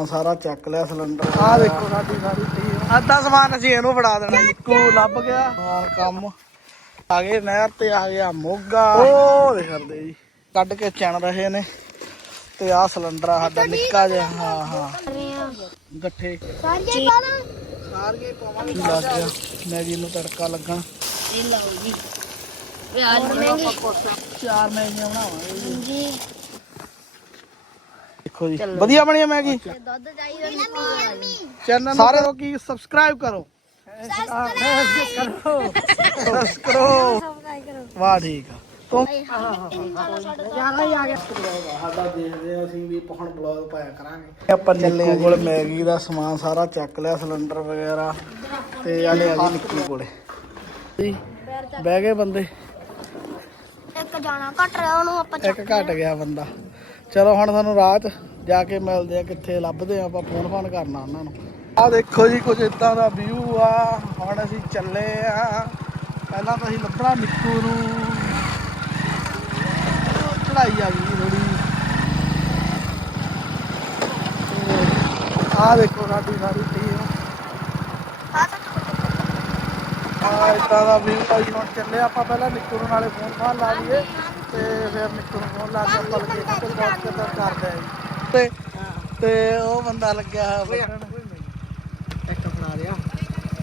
ਸਮਾਨ ਸਾਰਾ ਚੱਕ ਲਿਆ ਸਿਲੰਡਰ ਆ ਦੇਖੋ ਸਾਡੀ ਸਾਰੀ ਟੀਮ ਅੱਧਾ ਸਮਾਨ ਅਸੀਂ ਇਹਨੂੰ ਫੜਾ ਦੇਣਾ ਇੱਕੋ ਲੱਭ ਗਿਆ। ਹਾਂ ਕੰਮ। ਆ ਗਏ ਨਹਿਰ ਤੇ ਆ ਗਿਆ ਮੋਗਾ। ਉਹ ਦੇ ਕਰਦੇ ਜੀ। ਕੱਢ ਕੇ ਚਣ ਰਹੇ ਨੇ। ਤੇ ਆ ਸਿਲੰਡਰ ਆ ਸਾਡਾ ਨਿੱਕਾ ਜਿਹਾ। ਹਾਂ ਹਾਂ। ਗੱਠੇ। ਸਾਰੀਆਂ ਪਾਣਾ ਸਾਰੀਆਂ ਪਾਵਾਂਗੇ ਲੱਗ ਗਿਆ। ਮੈਗੀ ਨੂੰ ਤੜਕਾ ਲੱਗਣ ਇਹ ਲਓ ਜੀ। ਪਿਆਜ਼ ਬਣਾਂਗੇ ਚਾਰ ਮੈਗੀਆਂ ਬਣਾਵਾਂਗੇ ਜੀ। ਦੇਖੋ ਜੀ। ਵਧੀਆ ਬਣੀ ਆ ਮੈਗੀ ਦੁੱਧ ਚਾਹੀਦਾ ਯਮੀ ਚੈਨਲ ਸਾਰੇ ਲੋਕ ਸਬਸਕ੍ਰਾਈਬ ਕਰੋ। ਕਰੋ ਕਰੋ। ਵਾਹ ਠੀਕ ਆ। ਤੂੰ? ਜ਼ਿਆਦਾ ਹੀ ਆ ਗਿਆ। ਸਾਡਾ ਦੇਖਦੇ ਆ ਅਸੀਂ ਵੀ ਹੁਣ ਬਲੌਗ ਪਾਇਆ ਕਰਾਂਗੇ। ਆਪਾਂ ਨਿੱਕੂ ਕੋਲ ਮੈਗੀ ਦਾ ਸਮਾਨ ਸਾਰਾ ਚੱਕ ਲਿਆ ਸਿਲੰਡਰ ਵਗੈਰਾ ਤੇ ਆਲੇ ਆ ਜੀ ਨਿੱਕੂ ਕੋਲੇ। ਜੀ ਬਹਿ ਗਏ ਬੰਦੇ। ਇੱਕ ਜਾਣਾ ਘਟ ਰਿਹਾ ਉਹਨੂੰ ਆਪਾਂ ਇੱਕ ਘਟ ਗਿਆ ਬੰਦਾ। ਚਲੋ ਹੁਣ ਤੁਹਾਨੂੰ ਰਾਤ ਜਾ ਕੇ ਮਿਲਦੇ ਆ, ਕਿੱਥੇ ਲੱਭਦੇ ਆ, ਆਪਾਂ ਫੋਨ ਫੋਨ ਕਰਨਾ ਉਹਨਾਂ ਨੂੰ। ਆ ਦੇਖੋ ਜੀ ਕੁਝ ਇਦਾਂ ਦਾ ਵਿਊ ਆ। ਹੁਣ ਅਸੀਂ ਚੱਲੇ ਆ। ਪਹਿਲਾਂ ਤਾਂ ਅਸੀਂ ਲੱਭਣਾ ਨਿੱਕੂ ਨੂੰ। ਚੜਾਈ ਆ ਗਈ ਥੋੜੀ ਆ ਦੇਖੋ ਸਾਡੀ ਸਾਰੀ ਟੀਮ ਆ ਇਦਾਂ ਦਾ ਵਿਊ ਆ ਜੀ, ਹੁਣ ਚੱਲੇ ਆਪਾਂ। ਪਹਿਲਾਂ ਨਿੱਕੂ ਨੂੰ ਨਾਲੇ ਫੋਨ ਫਾਨ ਲਾ ਲਈਏ। ਤੇ ਫਿਰ ਨਿੱਕੂ ਨੂੰ ਫੋਨ ਲਾ ਕੇ ਆਪਾਂ ਲੋਕੇਸ਼ਨ ਤੇ ਪਹੁੰਚ ਕੇ ਤਾਂ ਕਰਦੇ ਆ ਜੀ ਤੇ ਤੇ ਉਹ ਬੰਦਾ ਲੱਗਿਆ ਹੋਇਆ ਬੰਨਣ ਇੱਕ ਫੜਾ ਰਿਹਾ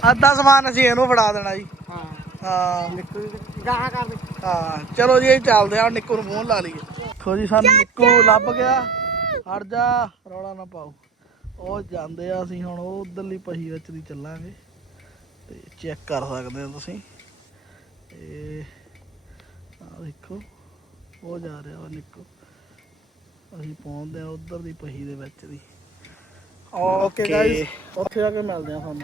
ਅੱਧਾ ਸਮਾਨ ਅਸੀਂ ਇਹਨੂੰ ਫੜਾ ਦੇਣਾ ਜੀ। ਹਾਂ। ਹਾਂ। ਨਿੱਕੂ ਗਾਹ ਕਰ ਦੇ। ਹਾਂ ਚਲੋ ਜੀ ਅਸੀਂ ਚੱਲਦੇ ਆ ਨਿੱਕੂ ਨੂੰ ਫੋਨ ਲਾ ਲਈਏ। ਦੇਖੋ ਜੀ ਸਾਨੂੰ ਨਿੱਕੂ ਲੱਭ ਗਿਆ। ਹਟ ਜਾ ਰੌਲਾ ਨਾ ਪਾਓ। ਉਹ ਜਾਂਦੇ ਆ ਅਸੀਂ ਹੁਣ ਉਹ ਉਧਰਲੀ ਪਹੀ ਵਿੱਚ ਦੀ ਚੱਲਾਂਗੇ। ਤੇ ਚੈੱਕ ਕਰ ਸਕਦੇ ਹੋ ਤੁਸੀਂ। ਤੇ ਆ ਦੇਖੋ। ਉਹ ਜਾ ਰਿਹਾ ਵਾ ਨਿੱਕੂ। ਅਸੀਂ ਪਹੁੰਚਦੇ ਆ ਉਧਰ ਦੀ ਪਹੀ ਦੇ ਵਿੱਚ ਦੀ। ਓਕੇ ਗਾਇਸ ਉੱਥੇ ਜਾ ਕੇ ਮਿਲਦੇ ਆ ਤੁਹਾਨੂੰ।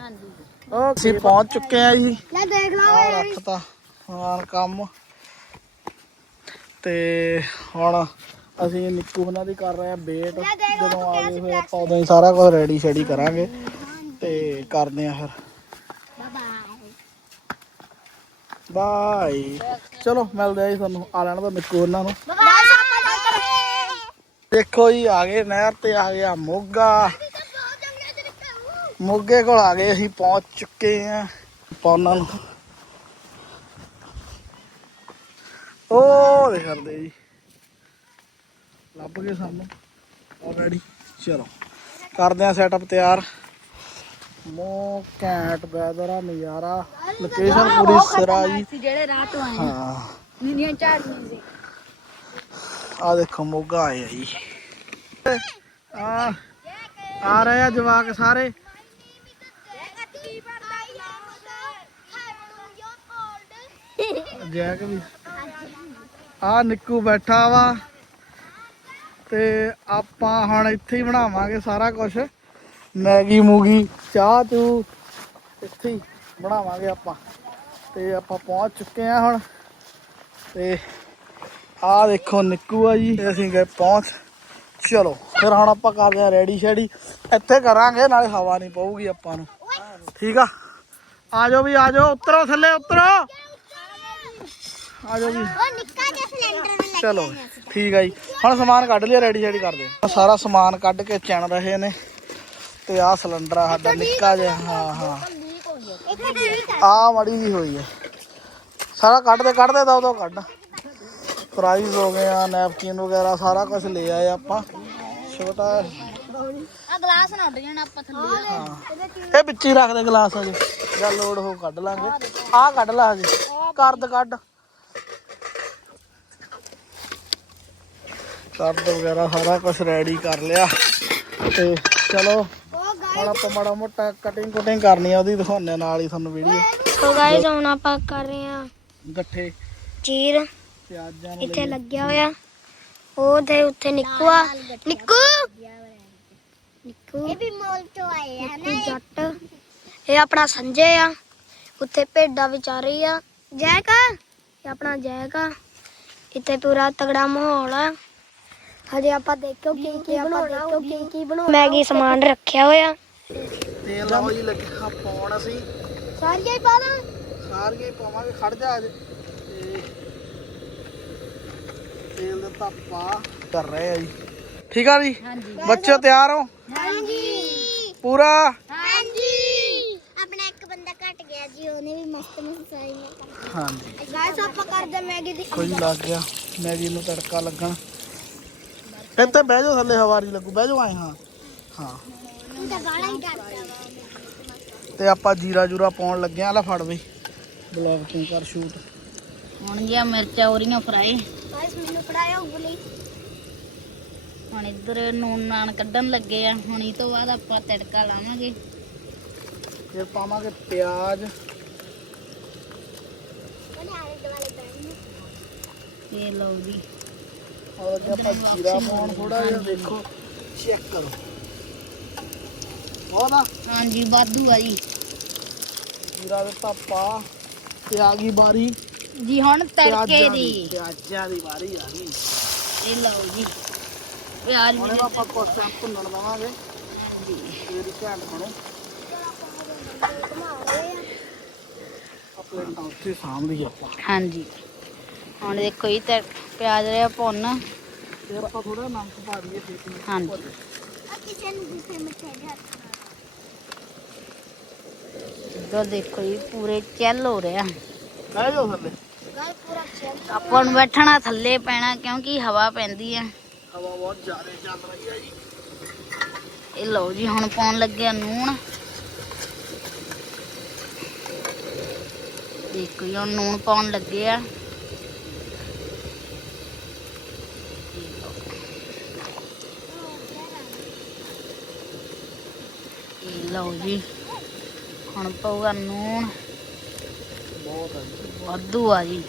ਓਕੇ ਅਸੀਂ ਪਹੁੰਚ ਚੁੱਕੇ ਆ ਜੀ। ਲੈ ਦੇਖ ਲਾ ਆ ਰੱਖਤਾ ਹਾਂ ਕੰਮ। ਤੇ ਹੁਣ ਅਸੀਂ ਨਿੱਕੂ ਉਹਨਾਂ ਦੀ ਕਰ ਰਹੇ ਆ ਵੇਟ ਜਦੋਂ ਆ ਗਏ ਫਿਰ ਆਪਾਂ ਉਦੋਂ ਹੀ ਸਾਰਾ ਕੁਝ ਰੈਡੀ ਸ਼ੈਡੀ ਕਰਾਂਗੇ ਤੇ ਕਰਦੇ ਆ ਫਿਰ। ਬਾਏ ਚਲੋ, ਮਿਲਦੇ ਆ ਜੀ ਤੁਹਾਨੂੰ, ਆ ਲੈਣ ਦਾ ਨਿੱਕੂ ਉਹਨਾਂ ਨੂੰ। ਦੇਖੋ ਜੀ, ਆ ਗਏ ਨਹਿਰ ਤੇ, ਆ ਗਿਆ ਮੋਗਾ। ਮੋਗੇ ਕੋਲ ਆ ਗਏ, ਅਸੀਂ ਪਹੁੰਚ ਚੁੱਕੇ ਆ ਆਪਾਂ ਉਹਨਾਂ ਨੂੰ ਉਹ ਦੇ ਜੀ। ਲੱਭ ਗਏ ਸਾਨੂੰ। ਆਲਰੇਡੀ ਚਲੋ, ਕਰਦੇ ਆ ਸੈਟਅਪ ਤਿਆਰ। ਮੋ ਘੈਂਟ ਵੈਦਰ ਆ ਨਜ਼ਾਰਾ। ਲੋਕੇਸ਼ਨ ਪੂਰੀ ਸਿਰਾ ਜੀ ਜਿਹੜੇ ਰਾਹ ਤੋਂ ਆਏ। ਹਾਂ। ਨੀਆਂ ਝਾੜੀਆਂ ਸੀ। ਆ ਦੇਖੋ ਮੋਗਾ ਆਏ ਆ ਜੀ। ਆ ਆ ਰਹੇ ਆ ਜਵਾਕ ਸਾਰੇ। ਜੈਕ ਵੀ। ਆ ਨਿੱਕੂ ਬੈਠਾ ਵਾ। ਤੇ ਆਪਾਂ ਹੁਣ ਇੱਥੇ ਹੀ ਬਣਾਵਾਂਗੇ ਸਾਰਾ ਕੁਝ ਮੈਗੀ ਮੂਗੀ ਚਾਹ ਚੂ ਇੱਥੇ ਹੀ ਬਣਾਵਾਂਗੇ ਆਪਾਂ। ਤੇ ਆਪਾਂ ਪਹੁੰਚ ਚੁੱਕੇ ਆ ਹੁਣ। ਤੇ ਆ ਦੇਖੋ ਨਿੱਕੂ ਆ ਜੀ। ਤੇ ਅਸੀਂ ਗਏ ਪਹੁੰਚ। ਚਲੋ ਫਿਰ ਹੁਣ ਆਪਾਂ ਕਰਦੇ ਆ ਰੈਡੀ ਸ਼ੈਡੀ। ਇੱਥੇ ਕਰਾਂਗੇ ਨਾਲੇ ਹਵਾ ਨਹੀਂ ਪਊਗੀ ਆਪਾਂ ਨੂੰ। ਠੀਕ ਆ? ਆ ਜਾਓ ਵੀ ਆ ਜਾਓ। ਉਤਰੋ ਥੱਲੇ ਉਤਰੋ। ਆ ਜਾਓ ਵੀ ਚਲੋ ਠੀਕ ਆ ਜੀ। ਹੁਣ ਸਮਾਨ ਕੱਢ ਲਿਆ ਰੈਡੀ ਸ਼ੈਡੀ ਕਰਦੇ ਸਾਰਾ ਸਮਾਨ ਕੱਢ ਕੇ ਚਣ ਰਹੇ ਨੇ। ਤੇ ਆ ਸਿਲੰਡਰ ਆ ਸਾਡਾ ਨਿੱਕਾ ਜਿਹਾ ਹਾਂ ਹਾਂ। ਆ ਮੜੀ ਜੀ ਹੋਈ ਹੈ। ਸਾਰਾ ਕੱਢਦੇ ਕੱਢਦੇ ਦਾ ਉਦੋਂ ਕੱਢ। ਪ੍ਰਾਈਜ਼ ਹੋ ਗਏ ਆ ਨੈਪਕਿਨ ਵਗੈਰਾ ਸਾਰਾ ਕੁਝ ਲੈ ਆਏ ਆਪਾਂ। ਛੋਟਾ ਆ ਗਲਾਸ ਨਾ ਉੱਡ ਜਾਣਾ ਆਪਾਂ ਥੱਲੇ ਹਾਂ। ਇਹ ਵਿੱਚ ਹੀ ਰੱਖ ਦੇ ਗਲਾਸ ਅਜੇ ਜਾਂ ਲੋਡ ਹੋ ਕੱਢ ਲਾਂਗੇ। ਆਹ ਕੱਢ ਲਾ ਅਜੇ ਕਰਦ ਕੱਢ। ਕਰਦ ਵਗੈਰਾ ਸਾਰਾ ਕੁਝ ਰੈਡੀ ਕਰ ਲਿਆ। ਤੇ ਚਲੋ। ਹੁਣ ਆਪਾਂ ਮਾੜਾ ਮੋਟਾ ਕਟਿੰਗ ਕੁਟਿੰਗ ਕਰਨੀ ਆ ਉਹਦੀ ਦਿਖਾਉਂਦੇ ਆ ਨਾਲ ਹੀ ਤੁਹਾਨੂੰ ਵੀਡੀਓ ਸੋ ਗਾਇਸ ਹੁਣ ਆਪਾਂ ਕਰ ਰਹੇ ਆ ਗੱਠੇ ਚੀਰ। ਪਿਆਜ਼ਾਂ ਨੂੰ ਇੱਥੇ ਲੱਗਿਆ ਹੋਇਆ। ਉਹ ਤੇ ਉੱਥੇ ਨਿੱਕੂ ਆ। ਨਿੱਕੂ! ਨਿੱਕੂ। ਇਹ ਵੀ ਮੋਲ ਤੋਂ ਆਏ ਆ ਨਾ ਜੱਟ। ਇਹ ਆਪਣਾ ਸੰਜੇ ਆ। ਉੱਥੇ ਭੇਡਾਂ ਵਿਚਾਰੀ ਆ। ਜੈਕ ਇਹ ਆਪਣਾ ਜੈਕ ਆ। ਇੱਥੇ ਪੂਰਾ ਤਗੜਾ ਮਾਹੌਲ ਆ। ਹਜੇ ਆਪਾਂ ਦੇਖੋ ਕੀ ਕੀ ਆਪਾਂ ਦੇਖੋ ਕੀ ਕੀ ਬਣਾਉਣਾ। ਮੈਗੀ ਸਮਾਨ ਰੱਖਿਆ ਹੋਇਆ। ਤੇਲ ਲਾਓ ਜੀ ਲੱਗਿਆ ਪਾਉਣ ਅਸੀਂ। ਸਾਰੀਆਂ ਹੀ ਪਾ ਦਾਂ। ਸਾਰੀਆਂ ਹੀ ਪਾਵਾਂਗੇ ਖੜ ਜਾ ਅੱਜ। ਤੇ ਤੇਲ ਦੇ ਧੱਪਾ ਕਰ ਰਹੇ ਆ ਜੀ। ਠੀਕ ਆ ਜੀ? ਬੱਚੋ ਤਿਆਰ ਹੋ? ਹਾਂਜੀ। ਪੂਰਾ? ਹਾਂਜੀ। ਆਪਣਾ ਇੱਕ ਬੰਦਾ ਘਟ ਗਿਆ ਜੀ ਉਹਨੇ ਵੀ ਮਸਤ ਮਸਾਈ ਹਾਂਜੀ। ਗਾਇਸ ਆਪਾਂ ਕਰਦੇ ਮੈਗੀ ਦੀ ਕੋਈ ਲੱਗ ਗਿਆ। ਮੈਗੀ ਨੂੰ ਤੜਕਾ ਲੱਗਣ। ਇੱਥੇ ਬਹਿ ਜਾਓ ਥੱਲੇ ਹਵਾ ਨਹੀਂ ਲੱਗੂ। ਬਹਿ ਜਾਓ ਆਏ ਹਾਂ। ਹਾਂ। ਤੂੰ ਤਾਂ ਗਾਲਾਂ ਹੀ ਕਰਦਾ ਵਾ ਤੇ ਆਪਾਂ ਜੀਰਾ ਜੂਰਾ ਪਾਉਣ ਲੱਗੇ ਆ ਲੈ ਫੜ ਬਈ। ਬਲੌਗ ਤੂੰ ਕਰ ਸ਼ੂਟ। ਹੁਣ ਗਿਆ ਮਿਰਚਾਂ ਉਰੀਆਂ ਫਰਾਈ ਗਾਇਸ ਮੈਨੂੰ ਫੜਾਇਆ ਉਂਗਲੀ ਹੁਣ ਇੱਧਰ ਨੂਨ ਨਾਨ ਕੱਢਣ ਲੱਗੇ ਆ ਹੁਣ ਇਹ ਤੋਂ ਬਾਅਦ ਆਪਾਂ ਤੜਕਾ ਲਾਵਾਂਗੇ। ਫਿਰ ਪਾਵਾਂਗੇ ਪਿਆਜ਼। ਇਹ ਲਓ ਜੀ। ਔਰ ਅੱਗੇ ਆਪਾਂ ਜੀਰਾ ਪਾਉਣ ਥੋੜਾ ਜਿਹਾ ਦੇਖੋ ਚੈੱਕ ਕਰੋ। ਬਹੁਤ ਆ। ਹਾਂਜੀ ਵਾਧੂ ਆ ਜੀ। ਜੀਰਾ ਦਿੱਤਾ ਪਾ ਤੇ ਆ ਗਈ ਬਾਰੀ ਜੀ ਹੁਣ ਤੜਕੇ ਪਿਆਜ਼ਾਂ ਦੀ। ਪਿਆਜ਼ਾਂ ਦੀ ਵਾਰੀ ਆ ਗਈ। ਇਹ ਲਓ ਜੀ ਪਿਆਜ਼ ਹੁਣ ਵੀ ਇਹਨੂੰ ਆਪਾਂ ਕੁਛ ਟਾਈਮ ਭੁੰਨਣ ਦੇਵਾਂਗੇ। ਹਾਂਜੀ। ਫੇਰ ਹੀ ਘੈਂਟ ਬਣੋ। ਘੁਮਾ ਰਹੇ ਆ ਆਪਣੇ ਤਾਂ ਉੱਥੇ ਸਾਹਮਣੇ ਆਪਾਂ। ਹਾਂਜੀ। ਹੁਣ ਦੇਖੋ ਇਹ ਤੇ ਪਿਆਜ਼ ਰਿਹਾ ਭੁੰਨ। ਫਿਰ ਆਪਾਂ ਥੋੜਾ ਨਮਕ ਪਾ ਦਈਏ ਫੇਰ ਹੀ ਹਾਂਜੀ ਆ ਕਿਸੇ ਨੂੰ ਗੁੱਸੇ ਮਿੱਠੇ ਦੇ ਹੱਥ। ਇੱਧਰ ਦੇਖੋ ਜੀ ਪੂਰੇ ਚੱਲ ਹੋ ਰਿਹਾ ਬਹਿ ਜਾਓ ਥੱਲੇ। ਆਪਾਂ ਨੂੰ ਬੈਠਣਾ ਥੱਲੇ ਪੈਣਾ ਕਿਉਂਕਿ ਹਵਾ ਪੈਂਦੀ ਹੈ ਹਵਾ ਬਹੁਤ ਜ਼ਿਆਦਾ ਚੱਲ ਰਹੀ ਹੈ ਜੀ। ਇਹ ਲਓ ਜੀ ਹੁਣ ਪਾਉਣ ਲੱਗਿਆ ਨੂਣ। ਦੇਖੋ ਜੀ ਹੁਣ ਨੂਣ ਪਾਉਣ ਲੱਗੇ ਆ। ਇਹ ਲਓ ਜੀ। ਹੁਣ ਪਊਗਾ ਨੂਣ। ਵਾਧੂ ਆ ਜੀ।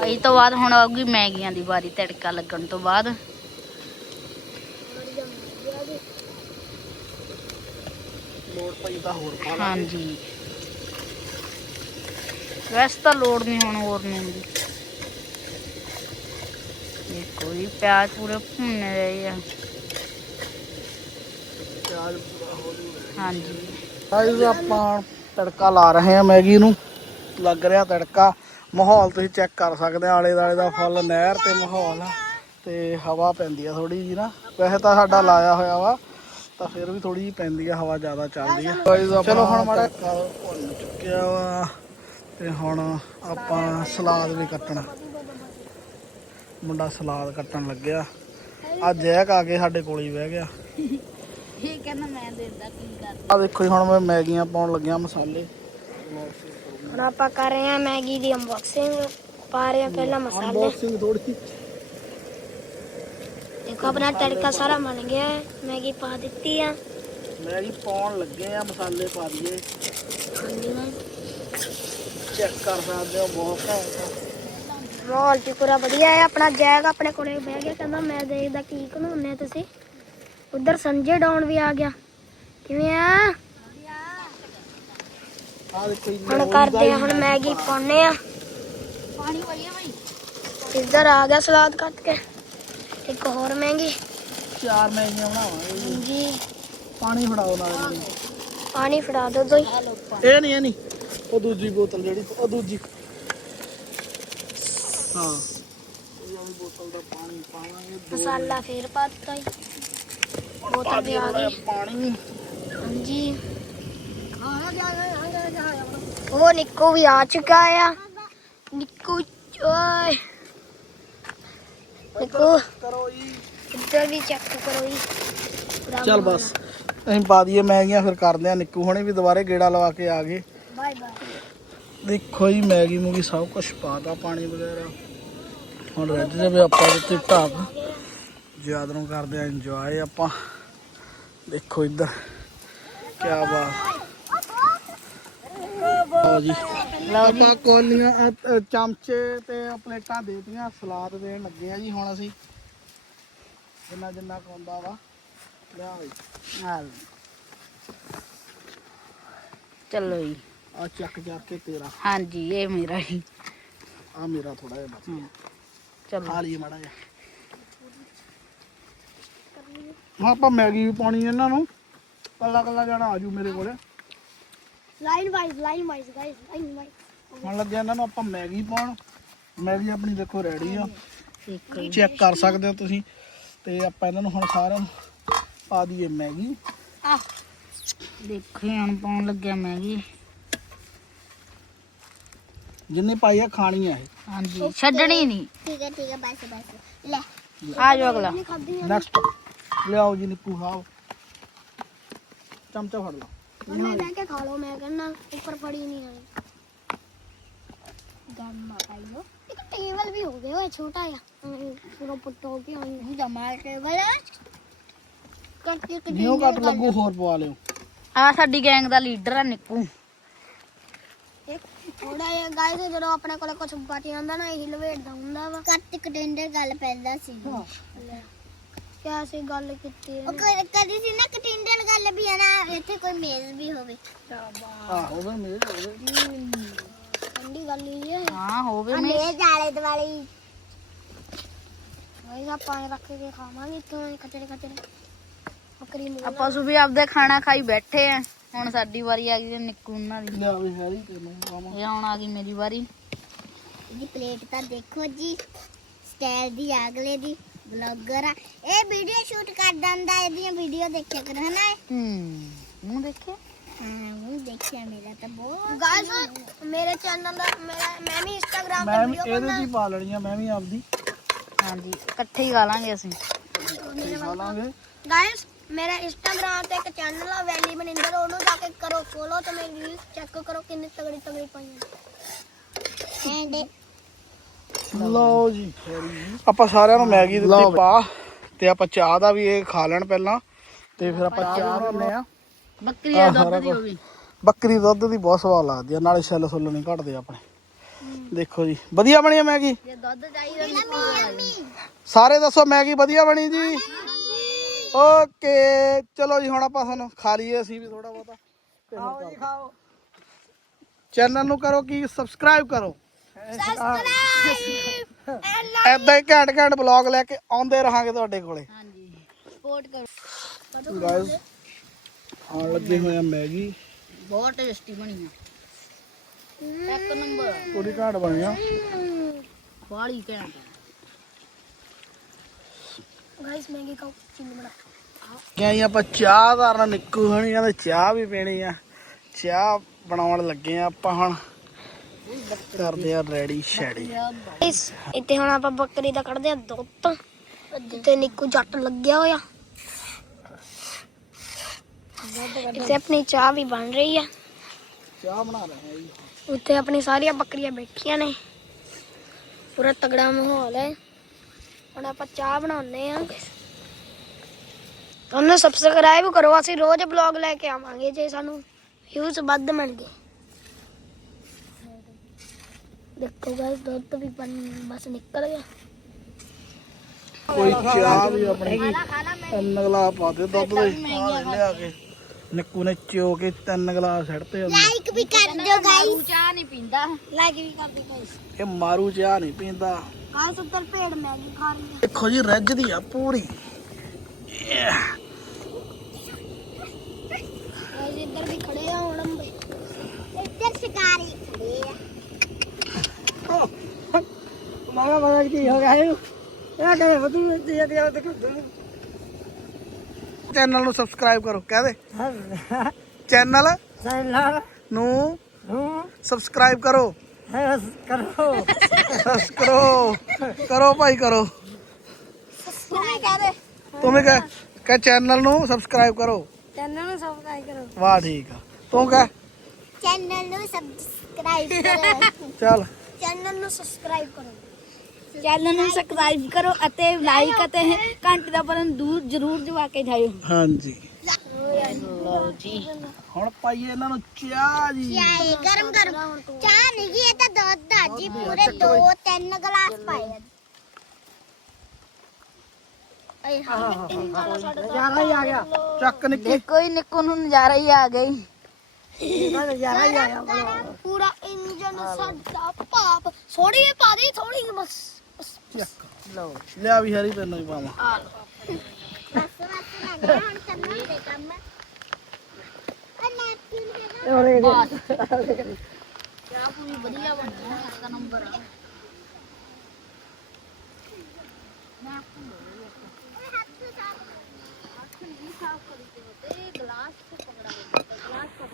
ਤੇ ਤੋਂ ਬਾਅਦ ਹੁਣ ਆਊਗੀ ਮੈਗੀਆਂ ਦੀ ਵਾਰੀ, ਤੜਕਾ ਲੱਗਣ ਤੋਂ ਬਾਅਦ। ਲੋੜ ਪਈ ਤਾਂ ਹੋਰ ਪਾ ਹਾਂਜੀ। ਵੈਸੇ ਤਾਂ ਲੋੜ ਨਹੀਂ ਹੁਣ ਹੋਰ ਨੂਣ ਦੀ। ਦੇਖੋ ਜੀ, ਪਿਆਜ਼ ਪੂਰੇ ਭੁੰਨ ਰਹੇ ਆ। ਪਿਆਜ਼ ਹਾਂਜੀ। ਗਾਇਸ ਆਪਾਂ ਤੜਕਾ ਲਾ ਰਹੇ ਹਾਂ ਮੈਗੀ ਨੂੰ। ਲੱਗ ਰਿਹਾ ਤੜਕਾ। ਮਾਹੌਲ ਤੁਸੀਂ ਚੈੱਕ ਕਰ ਸਕਦੇ ਆ ਆਲੇ ਦਾਲੇ ਦਾ ਫੁੱਲ ਨਹਿਰ ਤੇ ਮਾਹੌਲ। ਆ ਤੇ ਹਵਾ ਪੈਂਦੀ ਆ ਥੋੜੀ ਜੀ ਨਾ। ਵੈਸੇ ਤਾਂ ਸਾਡਾ ਲਾਇਆ ਹੋਇਆ ਵਾ ਤਾਂ ਫਿਰ ਵੀ ਥੋੜੀ ਜੀ ਪੈਂਦੀ ਆ ਹਵਾ ਜ਼ਿਆਦਾ ਚੱਲਦੀ ਆ। ਚਲੋ ਹੁਣ ਮਾੜਾ ਭੁੰਨ ਚੁੱਕਿਆ ਵਾ। ਤੇ ਹੁਣ ਆਪਾਂ ਸਲਾਦ ਵੀ ਕੱਟਣਾ। ਮੁੰਡਾ ਸਲਾਦ ਕੱਟਣ ਲੱਗਿਆ। ਅੱਜ ਜੈਕ ਆ ਕੇ ਸਾਡੇ ਕੋਲ ਹੀ ਬਹਿ ਗਿਆ। ਇਹ ਕਹਿੰਦਾ ਮੈਂ ਦਿੰਦਾ ਕੀ ਕਰ ਆ ਦੇਖੋ ਜੀ ਹੁਣ ਮੈਂ ਮੈਗੀਆਂ ਪਾਉਣ ਲੱਗਿਆ ਮਸਾਲੇ। ਹੁਣ ਆਪਾਂ ਕਰ ਰਹੇ ਹਾਂ ਮੈਗੀ ਦੀ ਅਨਬਾਕਸਿੰਗ ਪਾ ਰਹੇ ਹਾਂ ਪਹਿਲਾਂ ਮਸਾਲੇ। ਅਨਬਾਕਸਿੰਗ ਥੋੜੀ ਦੇਖੋ ਆਪਣਾ ਤੜਕਾ ਸਾਰਾ ਬਣ ਗਿਆ ਹੈ। ਮੈਗੀ ਪਾ ਦਿੱਤੀ ਆ। ਮੈਗੀ ਪਾਉਣ ਲੱਗੇ ਆ ਮਸਾਲੇ ਪਾ ਦਈਏ। ਹਾਂਜੀ ਮੈਂ ਚੈੱਕ ਕਰ ਸਕਦੇ ਹੋ ਬਹੁਤ ਘੈਂਟ ਆ। ਮਾਹੌਲ ਜੀ ਪੂਰਾ ਵਧੀਆ ਹੈ। ਆਪਣਾ ਜੈਗ ਆਪਣੇ ਕੋਲੇ ਬਹਿ ਗਿਆ ਕਹਿੰਦਾ ਮੈਂ ਦੇਖਦਾ ਕੀ ਬਣਾਉਂਦੇ ਆ ਤੁਸੀਂ। ਉਧਰ ਸੰਜੇ ਡਾਉਨ ਵੀ ਆ ਗਿਆ। ਕਿਵੇਂ ਆ? ਆ ਦੇਖੋ ਜੀ ਹੁਣ ਕਰਦੇ ਆ ਹੁਣ ਮੈਗੀ ਪਾਉਨੇ ਆ। ਪਾਣੀ ਵਧੀਆ ਭਾਈ ਇੱਧਰ ਆ ਗਿਆ ਸਲਾਦ ਕੱਟ ਕੇ। ਇੱਕ ਹੋਰ ਮਹਿੰਗੀ। ਚਾਰ ਮੈਗੀਆਂ ਬਣਾਵਾਂਗੇ ਜੀ। ਪਾਣੀ ਫੜਾਓ ਨਾਲ ਜੀ। ਪਾਣੀ ਫੜਾ ਦੋ ਦੋਈ ਇਹ ਨਹੀਂ ਇਹ ਨਹੀਂ। ਉਹ ਦੂਜੀ ਬੋਤਲ ਜਿਹੜੀ ਉਹ ਦੂਜੀ। ਹਾਂ। ਇਹ ਵਾਲੀ ਬੋਤਲ ਦਾ ਪਾਣੀ ਪਾਵਾਂਗੇ ਮਸਾਲਾ ਫੇਰ ਪਾ ਦਿੱਤਾ ਜੀ ਬੋਤਲ ਆ ਗਈ। ਪਾਣੀ। ਹਾਂਜੀ। ਉਹ ਨਿੱਕੂ ਵੀ ਆ ਚੁੱਕਾ ਆ। ਨਿੱਕੂ ਓਏ। ਨਿੱਕੂ। ਕਰੋ ਜੀ। ਇੱਧਰ ਵੀ ਚੈੱਕ ਕਰੋ ਜੀ। ਚੱਲ ਬਸ ਅਸੀਂ ਪਾ ਦਈਏ ਮੈਗੀਆਂ ਫਿਰ ਕਰਦੇ ਆ ਨਿੱਕੂ ਹੁਣੇ ਵੀ ਦੁਬਾਰੇ ਗੇੜਾ ਲਵਾ ਕੇ ਆ ਗਏ। Bye bye. ਦੇਖੋ ਜੀ ਮੈਗੀ ਮੂਗੀ ਸਭ ਕੁਝ ਪਾਤਾ ਪਾਣੀ ਵਗੈਰਾ। ਹੁਣ ਰੱਜ ਜਾਵੇ ਆਪਾਂ ਉੱਤੇ ਢਾਬ। ਯਾਦ ਨੂੰ ਕਰਦੇ ਆ ਇੰਜੋਏ ਆਪਾਂ। ਦੇਖੋ ਇੱਧਰ। ਕੀ ਬਾਤ। ਲਓ ਜੀ। ਲਓ ਜੀ। ਆਪਾਂ ਕੋਲੀਆਂ ਚਮਚੇ ਤੇ ਪਲੇਟਾਂ ਦੇਤੀਆਂ ਸਲਾਦ ਦੇਣ ਲੱਗੇ ਆ ਜੀ ਹੁਣ ਅਸੀਂ। ਜਿੰਨਾ ਜਿੰਨਾ ਕਾਉਂਦਾ ਵਾ। ਲਿਆ ਬਈ ਆ ਲਓ। ਚਲੋ ਜੀ। ਆ ਚੱਕ ਚੱਕ ਕੇ ਤੇਰਾ। ਹਾਂਜੀ ਇਹ ਮੇਰਾ ਹੀ। ਆ ਮੇਰਾ ਥੋੜਾ ਜਿਹਾ ਬਸ ਹਮ, ਚਲੋ। ਖਾ ਲਈਏ ਮਾੜਾ ਜਿਹਾ। ਹੁਣ ਆਪਾਂ ਮੈਗੀ ਵੀ ਪਾਉਣੀ ਇਹਨਾਂ ਨੂੰ। ਕੱਲਾ ਕੱਲਾ ਜਾਣਾ ਆਜੂ ਮੇਰੇ ਕੋਲੇ। Line wise line wise guys line wise ਹੁਣ ਲੱਗਿਆ ਇਹਨਾਂ ਨੂੰ ਆਪਾਂ ਮੈਗੀ ਪਾਉਣ। ਮੈਗੀ ਆਪਣੀ ਦੇਖੋ ਰੈਡੀ ਆ। ਚੈੱਕ ਕਰ ਸਕਦੇ ਹੋ ਤੁਸੀਂ। ਤੇ ਆਪਾਂ ਇਹਨਾਂ ਨੂੰ ਹੁਣ ਸਾਰਿਆਂ ਨੂੰ ਪਾ ਦਈਏ ਮੈਗੀ। ਆ ਦੇਖੋ ਹੁਣ ਪਾਉਣ ਲੱਗਿਆ ਮੈਗੀ। ਜਿੰਨੀ ਪਾਈ ਆ ਖਾਣੀ ਆ ਇਹ। ਹਾਂਜੀ ਛੱਡਣੀ ਨਹੀਂ। ਠੀਕ ਹੈ ਠੀਕ ਹੈ ਬਸ ਬਸ ਲੈ। ਆ ਜਾਓ ਅਗਲਾ। ਨੈਕਸਟ ਲਿਆਓ ਜੀ ਨਿੱਕੂ ਖਾਓ ਚਮਚਾ ਫੜ ਲਓ। ਮੈਂ ਬਹਿ ਕੇ ਖਾ ਲਓ ਮੈਂ ਕਹਿੰਦਾ ਉੱਪਰ ਪੜੀ ਨਹੀਂ ਆਈ ਗੰਮਾ ਪਾਈਓ ਇੱਕ ਟੇਬਲ ਵੀ ਹੋ ਗਿਆ ਓਏ ਛੋਟਾ ਜਿਹਾ। ਪੂਰਾ ਪੁੱਟੋ ਕੇ ਆਈ ਨਹੀਂ। ਜਮਾ ਟੇਬਲ ਕੱਟ ਕੇ ਜਿਉਂ ਘੱਟ ਲੱਗੂ ਹੋਰ ਪਵਾ ਲਿਓ। ਆ ਸਾਡੀ ਗੈਂਗ ਦਾ ਲੀਡਰ ਆ ਨਿੱਕੂ। ਥੋੜਾ ਜਿਹਾ ਗਾਇਸ ਜਦੋਂ ਆਪਣੇ ਕੋਲੇ ਕੁਝ ਬਚ ਜਾਂਦਾ ਨਾ ਇਹੀ ਲਵੇੜਦਾ ਹੁੰਦਾ ਵਾ। ਕੱਟ ਕਟਿੰਡੇ ਗੱਲ ਪੈਂਦਾ ਸੀ। ਕਿਆ ਸੀ ਗੱਲ ਕੀਤੀ ਉਹ ਕਦੀ ਸੀ ਨਾ ਕਟਿੰਡੇ ਗੱਲ ਵੀ ਹੈ ਨਾ ਇੱਥੇ ਕੋਈ ਮੇਜ਼ ਵੀ ਹੋਵੇ। ਆਹੋ ਫਿਰ ਮੇਰੇ ਹੋਵੇ ਠੰਡੀ ਗੱਲ ਹੀ ਹੈ। ਹਾਂ ਹੋਵੇ ਮੈਂ ਮੇਜ਼ ਆਲੇ ਦੁਆਲੇ ਗਾਇਸ ਆਪਾਂ ਰੱਖ ਕੇ ਖਾਵਾਂਗੇ ਇੱਥੋਂ ਕਚਰੇ ਕਚਰੇ ਬੱਕਰੀ ਨੂੰ ਆਪਾਂ ਸੁਬਹ ਆਪਦੇ ਖਾਣਾ ਖਾਈ ਬੈਠੇ ਆ। ਹੁਣ ਸਾਡੀ ਵਾਰੀ ਆ ਗਈ ਤੇ ਨਿੱਕੂ ਉਹਨਾਂ ਦੀ। ਲਿਆ ਵੀ ਹੈਰੀ ਖਾਵਾਂ। ਇਹ ਹੁਣ ਆ ਗਈ ਮੇਰੀ ਵਾਰੀ। ਇਹਦੀ ਪਲੇਟ ਤਾਂ ਦੇਖੋ ਜੀ ਸਟਾਈਲ ਦੀ ਅਗਲੇ ਦੀ। ਬਲੌਗਰ ਆ। ਇਹ ਵੀਡੀਓ ਸ਼ੂਟ ਕਰਦਾ ਹੁੰਦਾ ਇਹਦੀਆਂ ਵੀਡੀਓ ਦੇਖਿਆ ਕਰੋ ਹਨਾ ਹੂੰ ਮੂੰਹ ਦੇਖਿਆ? ਹਾਂ ਉਹ ਦੇਖਿਆ ਮੇਰਾ ਤਾਂ ਬਹੁਤ ਗਾਇਸ ਮੇਰੇ ਚੈਨਲ ਦਾ ਮੇਰਾ ਮੈਂ ਵੀ ਇੰਸਟਾਗ੍ਰam ਮੈਂ ਵੀ ਇਹਦੇ ਦੀ ਪਾ ਲੈਣੀ ਆ ਮੈਂ ਵੀ ਆਪਦੀ। ਹਾਂਜੀ ਇਕੱਠੇ ਹੀ ਖਾ ਲਾਂਗੇ ਅਸੀਂ। ਖਾ ਲਾਂਗੇ। ਗਾਇਸ ਮੇਰਾ ਇੰਸਟਾਗ੍ਰam ਤੇ ਇੱਕ ਚੈਨਲ ਆ ਵੈਲੀ ਮਨਿੰਦਰ ਉਹਨੂੰ ਜਾ ਕੇ ਕਰੋ ਫੋਲੋ ਤੇ ਮੇਰੀ ਰੀਲ ਚੈੱਕ ਕਰੋ ਕਿੰਨੀ ਤਗੜੀ ਤਗੜੀ ਪਾਈਆਂ ਐਂਡ ਲਓ ਜੀ ਆਪਾਂ ਸਾਰਿਆਂ ਨੂੰ ਮੈਗੀ ਦਿੱਤੀ ਪਾ ਤੇ ਆਪਾਂ ਚਾਹ ਦਾ ਵੀ ਇਹ ਖਾ ਲੈਣ ਪਹਿਲਾਂ ਤੇ ਫਿਰ ਆਪਾਂ ਚਾਹ ਬਣਾਉਂਦੇ ਆ ਬੱਕਰੀ ਦਾ ਦੁੱਧ ਦੀ ਹੋਵੇ ਬੱਕਰੀ ਦੁੱਧ ਦੀ ਬਹੁਤ ਸਵਾਦ ਲੱਗਦੀ ਆ ਨਾਲੇ ਛੱਲ ਸੁੱਲ ਨਹੀਂ ਘਟਦੇ ਆਪਣੇ। ਦੇਖੋ ਜੀ ਵਧੀਆ ਬਣੀ ਆ ਮੈਗੀ? ਦੁੱਧ ਚਾਹੀਦਾ ਸਾਰੇ ਦੱਸੋ ਮੈਗੀ ਵਧੀਆ ਬਣੀ ਜੀ? ਓਕੇ ਚਲੋ ਜੀ ਹੁਣ ਆਪਾਂ ਤੁਹਾਨੂੰ ਖਾ ਲਈਏ ਅਸੀਂ ਵੀ ਥੋੜਾ ਬਹੁਤਾ ਆਓ ਜੀ ਖਾਓ। ਚੈਨਲ ਨੂੰ ਕਰੋ ਕੀ ਸਬਸਕ੍ਰਾਈਬ ਕਰੋ। ਸਬਸਕ੍ਰਾਈਬ ਐਦਾਂ ਹੀ ਘੈਂਟ ਘੈਂਟ ਬਲੌਗ ਲੈ ਕੇ ਆਉਂਦੇ ਰਹਾਂਗੇ ਤੁਹਾਡੇ ਕੋਲੇ। ਹਾਂਜੀ ਸਪੋਰਟ ਕਰੋ। ਗਾਇਸ ਆਉਣ ਲੱਗੇ ਹੋਏ ਆ ਮੈਗੀ। ਬਹੁਤ ਟੇਸਟੀ ਬਣੀ ਆ। ਇੱਕ ਨੰਬਰ ਪੂਰੀ ਘਾਟ ਬਣੀ ਆ। ਬਾਲੀ ਘੈਂਟ। ਗਾਇਸ ਮੈਗੀ ਖਾਓ ਚਿੰਨ ਬਣਾ। ਗਏ ਆਪਾਂ ਚਾਹ ਦਾ ਨਿੱਕੂ ਹਣੀ ਕਹਿੰਦੇ ਚਾਹ ਵੀ ਪੀਣੀ ਆ। ਚਾਹ ਬਣਾਉਣ ਲੱਗੇ ਆ ਆਪਾਂ ਹੁਣ। ਕਰਦੇ ਆ ਰੈਡੀ ਸ਼ੈਡੀ। ਗਾਇਸ ਇੱਥੇ ਹੁਣ ਆਪਾਂ ਬੱਕਰੀ ਦਾ ਕੱਢਦੇ ਆ ਦੁੱਧ। ਤੇ ਨਿੱਕੂ ਜੱਟ ਲੱਗਿਆ ਹੋਇਆ। ਇੱਥੇ ਆਪਣੀ ਚਾਹ ਵੀ ਬਣ ਰਹੀ ਆ। ਚਾਹ ਬਣਾ ਰਹੇ ਆ ਜੀ। ਉੱਥੇ ਆਪਣੀ ਸਾਰੀਆਂ ਬੱਕਰੀਆਂ ਬੈਠੀਆਂ ਨੇ। ਪੂਰਾ ਤਗੜਾ ਮਾਹੌਲ ਹੈ। ਹੁਣ ਆਪਾਂ ਚਾਹ ਬਣਾਉਂਦੇ ਆ। ਤੁਹਾਨੂੰ ਸਬਸਕ੍ਰਾਈਬ ਕਰੋ ਅਸੀਂ ਰੋਜ਼ ਬਲੌਗ ਲੈ ਕੇ ਆਵਾਂਗੇ ਜੇ ਸਾਨੂੰ ਵਿਊਜ਼ ਵੱਧ ਮਿਲ ਗਏ ਦੇਖੋ ਗਾਇਸ ਦੁੱਧ ਵੀ ਬਣ- ਬਸ ਨਿਕਲ ਗਿਆ। ਕੋਈ ਚਾਹ ਵੀ ਆਪਣੀ ਤਿੰਨ ਗਲਾਸ ਪਾ ਦੇ ਦੁੱਧ ਦੇ ਲਿਆ ਕੇ ਨਿੱਕੂ ਨੇ ਚੋ ਕੇ ਤਿੰਨ ਗਲਾਸ ਛੱਡਤੇ ਲਾਈਕ ਵੀ ਕਰ ਦਿਓ ਗਾਇਸ। ਚਾਹ ਨਹੀਂ ਪੀਂਦਾ। ਲਾਈਕ ਵੀ ਕਰ ਦਿਓ ਗਾਇਸ। ਇਹ ਮਾਰੂ ਚਾਹ ਨਹੀਂ ਪੀਂਦਾ। ਗਾਇਸ ਉੱਤਰ ਭੇੜ ਮੈਗੀ ਖਾ ਰਹੀ ਹੈ। ਦੇਖੋ ਜੀ ਰੱਜਦੀ ਆ ਪੂਰੀ। ਗਾਇਸ ਇੱਧਰ ਵੀ ਖੜੇ ਆ ਹੁਣ ਅੰਬੇ ਇੱਧਰ ਸ਼ਿਕਾਰੀ ਖੜੇ ਆ ਮਾਮਾ ਪਤਾ ਨੀ ਕੀ ਹੋ ਗਿਆ ਇਹਨੂੰ ਇਹ ਕਦੇ ਵਧੂ ਦੀ ਆ ਤੇ ਦੇਖੋ ਚੈਨਲ ਨੂੰ ਸਬਸਕ੍ਰਾਈਬ ਕਰੋ ਕਹਦੇ ਚੈਨਲ ਸੈਲਰ ਨੂੰ ਨੂੰ ਸਬਸਕ੍ਰਾਈਬ ਕਰੋ ਹੈਸ ਕਰੋ ਬਸ ਕਰੋ ਕਰੋ ਭਾਈ ਕਰੋ ਤੂੰ ਵੀ ਕਹਿ ਦੇ ਤੂੰ ਵੀ ਕਹਿ ਕਹਿ ਚੈਨਲ ਨੂੰ ਸਬਸਕ੍ਰਾਈਬ ਕਰੋ ਚੈਨਲ ਨੂੰ ਸਬਸਕ੍ਰਾਈਬ ਕਰੋ ਵਾਹ ਠੀਕ ਆ ਤੂੰ ਕਹਿ ਚੈਨਲ ਨੂੰ ਸਬਸਕ੍ਰਾਈਬ ਕਰੋ ਚੱਲ ਚੈਨਲ ਨੂੰ ਸਬਸਕ੍ਰਾਈਬ ਕਰੋ ਚੈਨਲ ਨੂੰ ਸਬਸਕ੍ਰਾਈਬ ਕਰੋ ਅਤੇ ਲਾਈਕ ਅਤੇ ਘੰਟੀ ਦਾ ਬਟਨ ਦੂਰ ਜ਼ਰੂਰ ਦਬਾ ਕੇ ਜਾਇਓ। ਹਾਂਜੀ। ਲਓ ਜੀ। ਹੁਣ ਪਾਈਏ ਇਹਨਾਂ ਨੂੰ ਚਾਹ ਜੀ। ਚਾਹ ਗਰਮ ਗਰਮ। ਚਾਹ ਨਹੀਂ ਜੀ ਇਹ ਤਾਂ ਦੁੱਧ ਆ ਜੀ ਪੂਰੇ 2-3 ਗਲਾਸ ਪਾਏ ਆ। ਅਏ ਹਾਂ ਵਾਲਾ ਸਾਡਾ ਨਜ਼ਾਰਾ ਹੀ ਆ ਗਿਆ। ਚੱਕ ਨਿੱਕੀ। ਹੀ ਨਿੱਕੂ ਨੂੰ ਨਜ਼ਾਰਾ ਹੀ ਆ ਗਈ ਇਹਦਾ ਨਜ਼ਾਰਾ ਹੀ ਆ ਗਿਆ। ਪੂਰਾ ਇੰਜਨ ਸਾਡਾ ਪਾਪ। ਥੋੜੀ ਪਾ ਦੇ ਥੋੜੀ ਬਸ। ਲਓ ਲਿਆ ਵੀ ਹਰੀ ਤੈਨੂੰ ਵੀ ਪਾਵਾਂ। ਬਸ ਬਸ ਲੱਗ ਹੁਣ ਕਰਨਾ ਤੇ ਕੰਮ ਆ ਨੈਪਕਿਨ ਹੈਗਾ ਹੋਰੇ ਚਾਹ ਪੂਰੀ ਵਧੀਆ ਬਣੀ ਹੈ ਇੱਕ ਨੰਬਰ ਆ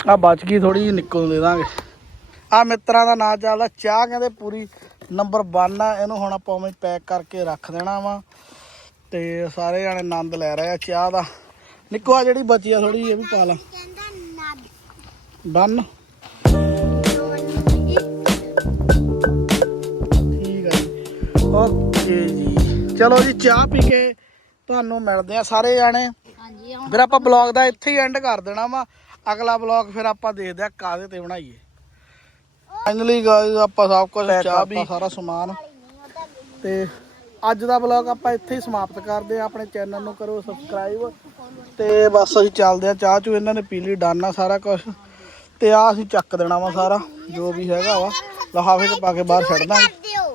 ਆ ਬਚ ਗਈ ਥੋੜੀ ਜਿਹੀ ਨਿੱਕੋ ਦੇ ਦਾਂਗੇ। ਆ ਮਿੱਤਰਾਂ ਦਾ ਨਾਂ ਚੱਲਦਾ ਚਾਹ ਕਹਿੰਦੇ ਪੂਰੀ ਨੰਬਰ 1 ਆ ਇਹਨੂੰ ਹੁਣ ਆਪਾਂ ਉਵੇਂ ਪੈਕ ਕਰਕੇ ਰੱਖ ਦੇਣਾ ਵਾ ਤੇ ਸਾਰੇ ਜਾਣੇ ਆਨੰਦ ਲੈ ਰਹੇ ਆ ਚਾਹ ਦਾ। ਨਿੱਕੋ ਆ ਜਿਹੜੀ ਬਚੀ ਆ ਥੋੜੀ ਇਹ ਵੀ ਪਾ ਲਾ। ਬੰਨ ਠੀਕ ਆ ਜੀ। ਓਕੇ ਜੀ। ਚਲੋ ਜੀ ਚਾਹ ਪੀ ਕੇ ਤੁਹਾਨੂੰ ਮਿਲਦੇ ਆ ਸਾਰੇ ਜਾਣੇ। ਹਾਂਜੀ ਫਿਰ ਆਪਾਂ ਬਲੌਗ ਦਾ ਇੱਥੇ ਹੀ ਐਂਡ ਕਰ ਦੇਣਾ ਵਾ। ਅਗਲਾ ਬਲੌਗ ਫਿਰ ਆਪਾਂ ਦੇਖਦੇ ਆ ਕਾਦੇ ਤੇ ਬਣਾਈਏ। ਫਾਈਨਲੀ ਗਾਇਸ ਆਪਾਂ ਸਭ ਕੁਝ ਚਾਹ ਵੀ ਸਾਰਾ ਸਮਾਨ। ਤੇ ਅੱਜ ਦਾ ਬਲੌਗ ਆਪਾਂ ਇੱਥੇ ਹੀ ਸਮਾਪਤ ਕਰਦੇ ਆ ਆਪਣੇ ਚੈਨਲ ਨੂੰ ਕਰੋ ਸਬਸਕ੍ਰਾਈਬ ਤੇ ਬਸ ਅਸੀਂ ਚੱਲਦੇ ਆ ਚਾਹ ਚੂ ਇਹਨਾਂ ਨੇ ਪੀ ਲਈ ਡਨ ਸਾਰਾ ਕੁਝ ਤੇ ਆ ਅਸੀਂ ਚੱਕ ਦੇਣਾ ਵਾ ਸਾਰਾ ਜੋ ਵੀ ਹੈਗਾ ਵਾ। ਲਿਫਾਫੇ 'ਚ ਪਾ ਕੇ ਬਾਹਰ ਛੱਡ ਦਾਂਗੇ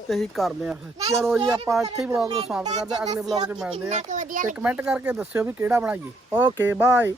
ਤੇ ਅਸੀਂ ਕਰਦੇ ਆ ਫਿਰ ਚਲੋ ਜੀ ਆਪਾਂ ਇੱਥੇ ਹੀ ਬਲੌਗ ਨੂੰ ਸਮਾਪਤ ਕਰਦੇ ਆ ਅਗਲੇ ਬਲੌਗ 'ਚ ਮਿਲਦੇ ਆ ਤੇ ਕਮੈਂਟ ਕਰਕੇ ਦੱਸਿਓ ਵੀ ਕਿਹੜਾ ਬਣਾਈਏ। Okay bye